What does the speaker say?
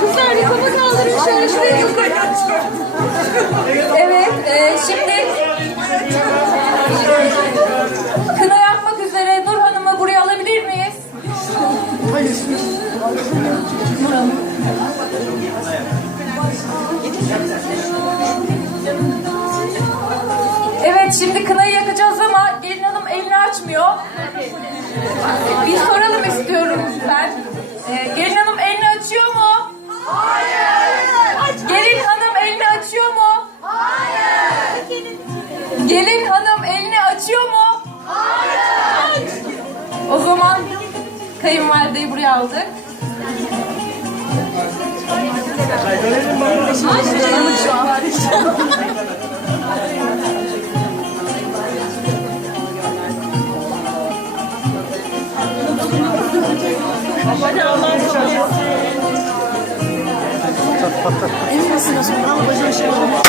Kızlar bir kafa kaldırın şöyle şuraya Evet, e, şimdi kına yakmak üzere Nur Hanım'ı buraya alabilir miyiz? Evet, şimdi kınayı yakacağız ama gelin hanım elini açmıyor. Bir soralım istiyorum ben. Ee, gelin hanım elini açıyor mu? Hayır. Gelin hanım elini açıyor mu? Hayır. Gelin hanım elini açıyor mu? Hayır. O zaman kayınvalideyi buraya aldık. Emin misin o zaman? Ama başına şey oldu.